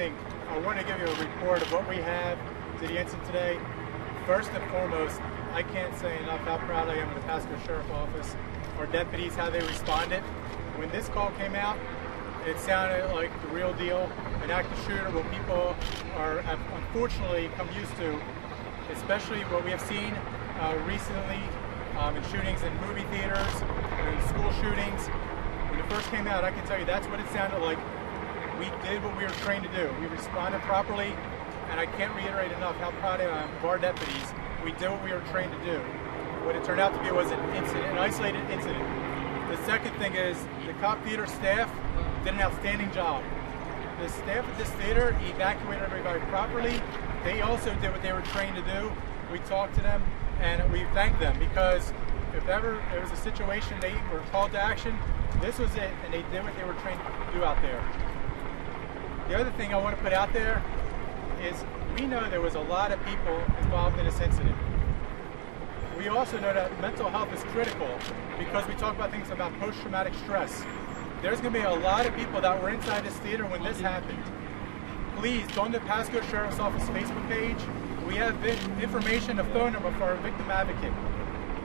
evening. I want to give you a report of what we have to the incident today. First and foremost, I can't say enough how proud I am of the Pasco Sheriff Office, our deputies, how they responded. When this call came out, it sounded like the real deal, an active shooter, what people have unfortunately come used to, especially what we have seen recently in shootings in movie theaters and in school shootings. When it first came out, I can tell you that's what it sounded like. We did what we were trained to do. We responded properly, and I can't reiterate enough how proud I am of our deputies. We did what we were trained to do. What it turned out to be was an incident, an isolated incident. The second thing is the cop theater staff did an outstanding job. The staff at this theater evacuated everybody properly. They also did what they were trained to do. We talked to them and we thanked them, because if ever there was a situation they were called to action, this was it, and they did what they were trained to do out there. The other thing I want to put out there is we know there was a lot of people involved in this incident. We also know that mental health is critical, because we talk about things about post-traumatic stress. There's going to be a lot of people that were inside this theater when this happened. Please go on the Pasco Sheriff's Office Facebook page. We have information, a phone number for our victim advocate.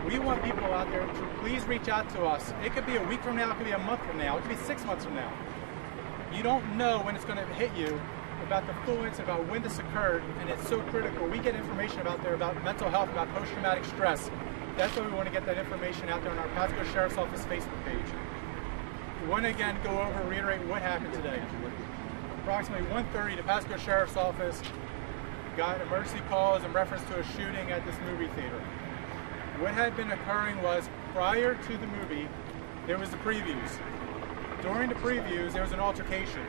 We want people out there to please reach out to us. It could be a week from now, it could be a month from now, it could be 6 months from now. You don't know when it's going to hit you about the full incident, about when this occurred, and it's so critical. We get information out there about mental health, about post-traumatic stress. That's why we want to get that information out there on our Pasco Sheriff's Office Facebook page. We want to again go over and reiterate what happened today. Approximately 1:30, the Pasco Sheriff's Office got emergency calls in reference to a shooting at this movie theater. What had been occurring was, prior to the movie, there was the previews. During the previews, there was an altercation.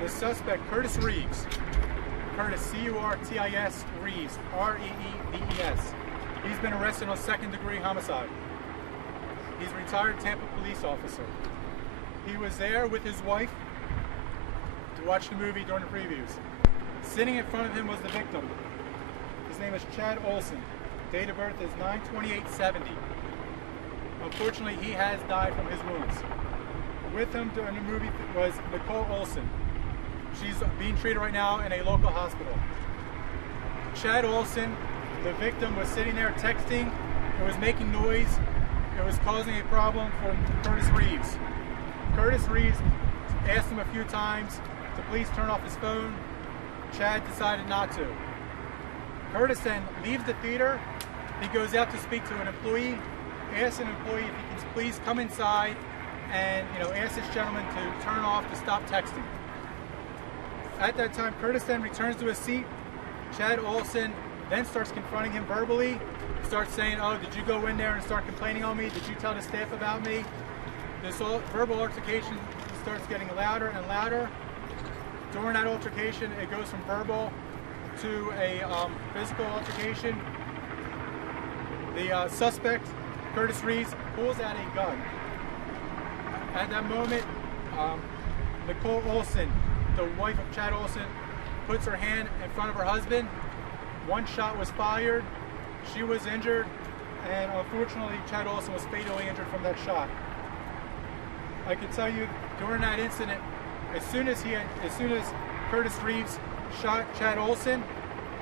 The suspect, Curtis Reeves, Curtis, C-U-R-T-I-S, Reeves, R-E-E-V-E-S. He's been arrested on second-degree homicide. He's a retired Tampa police officer. He was there with his wife to watch the movie during the previews. Sitting in front of him was the victim. His name is Chad Oulson. Date of birth is 9/28/70. Unfortunately, he has died from his wounds. With him during the movie was Nicole Oulson. She's being treated right now in a local hospital. Chad Oulson, the victim, was sitting there texting. It was making noise. It was causing a problem for Curtis Reeves. Curtis Reeves asked him a few times to please turn off his phone. Chad decided not to. Curtis then leaves the theater. He goes out to speak to an employee, asks an employee if he can please come inside and ask this gentleman to turn off, to stop texting. At that time, Curtis then returns to his seat. Chad Oulson then starts confronting him verbally, starts saying, "Oh, did you go in there and start complaining on me? Did you tell the staff about me?" This verbal altercation starts getting louder and louder. During that altercation, it goes from verbal to a physical altercation. The suspect, Curtis Reeves, pulls out a gun. At that moment, Nicole Oulson, the wife of Chad Oulson, puts her hand in front of her husband. One shot was fired. She was injured, and unfortunately, Chad Oulson was fatally injured from that shot. I can tell you, during that incident, as soon as Curtis Reeves shot Chad Oulson,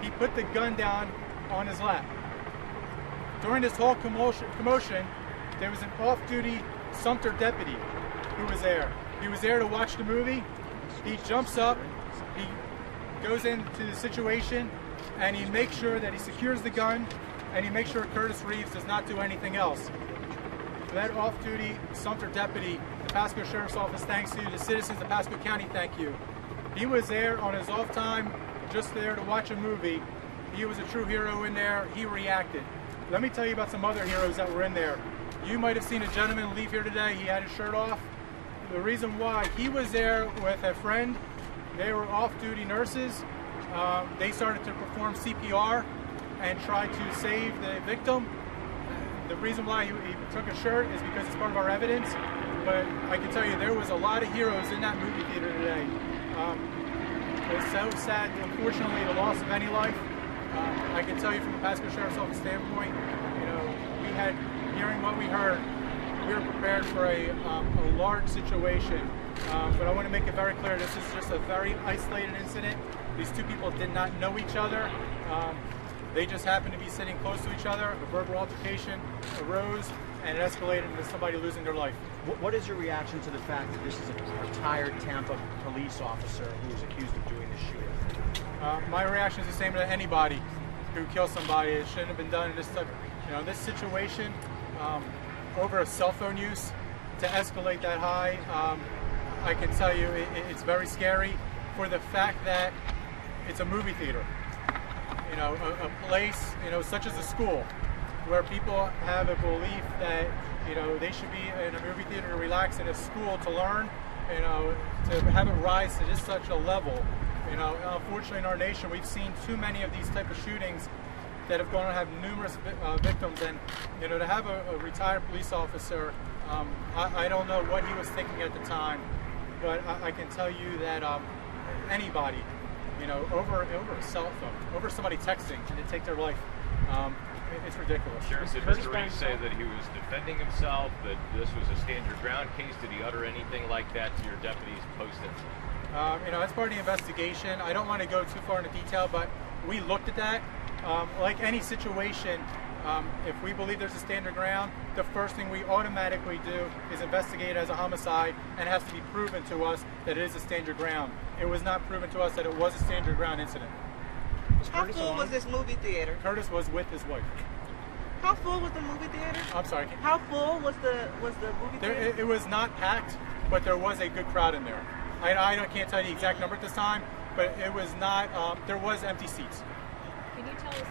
he put the gun down on his lap. During this whole commotion, there was an off-duty Sumter deputy who was there. He was there to watch the movie. He jumps up, he goes into the situation, and he makes sure that he secures the gun, and he makes sure Curtis Reeves does not do anything else. For that off-duty Sumter deputy, the Pasco Sheriff's Office thanks you. The citizens of Pasco County thank you. He was there on his off time, just there to watch a movie. He was a true hero in there. He reacted. Let me tell you about some other heroes that were in there. You might have seen a gentleman leave here today. He had his shirt off. The reason why, he was there with a friend. They were off-duty nurses. They started to perform CPR and try to save the victim. The reason why he took a shirt is because it's part of our evidence. But I can tell you, there was a lot of heroes in that movie theater today. It's so sad, unfortunately, the loss of any life. I can tell you from the Pasco Sheriff's Office standpoint, we had, hearing what we heard, we were prepared for a large situation But I want to make it very clear, this is just a very isolated incident. These two people did not know each other. They just happened to be sitting close to each other. A verbal altercation arose, and it escalated into somebody losing their life. What is your reaction to the fact that this is a retired Tampa police officer who is accused of doing this shooting? My reaction is the same to anybody who kills somebody. It shouldn't have been done in this type, this situation. Over a cell phone use to escalate that high, I can tell you it's very scary for the fact that it's a movie theater. A place, such as a school, where people have a belief that, they should be in a movie theater to relax, in a school to learn, to have it rise to just such a level. Unfortunately in our nation, we've seen too many of these type of shootings that have gone to have numerous victims, and, to have a retired police officer, I don't know what he was thinking at the time, but I can tell you that anybody, over a cell phone, over somebody texting to take their life, it's ridiculous. Sheriff, did Mr. Reese say that he was defending himself, that this was a stand your ground case? Did he utter anything like that to your deputies post-incident? That's part of the investigation. I don't want to go too far into detail, but we looked at that. Like any situation, if we believe there's a stand your ground, the first thing we automatically do is investigate it as a homicide, and it has to be proven to us that it is a stand your ground. It was not proven to us that it was a stand your ground incident. How full was this movie theater? Curtis was with his wife. How full was the movie theater? I'm sorry. How full was the movie theater? It was not packed, but there was a good crowd in there. I can't tell you the exact number at this time, but it was not. There was empty seats. Can you tell us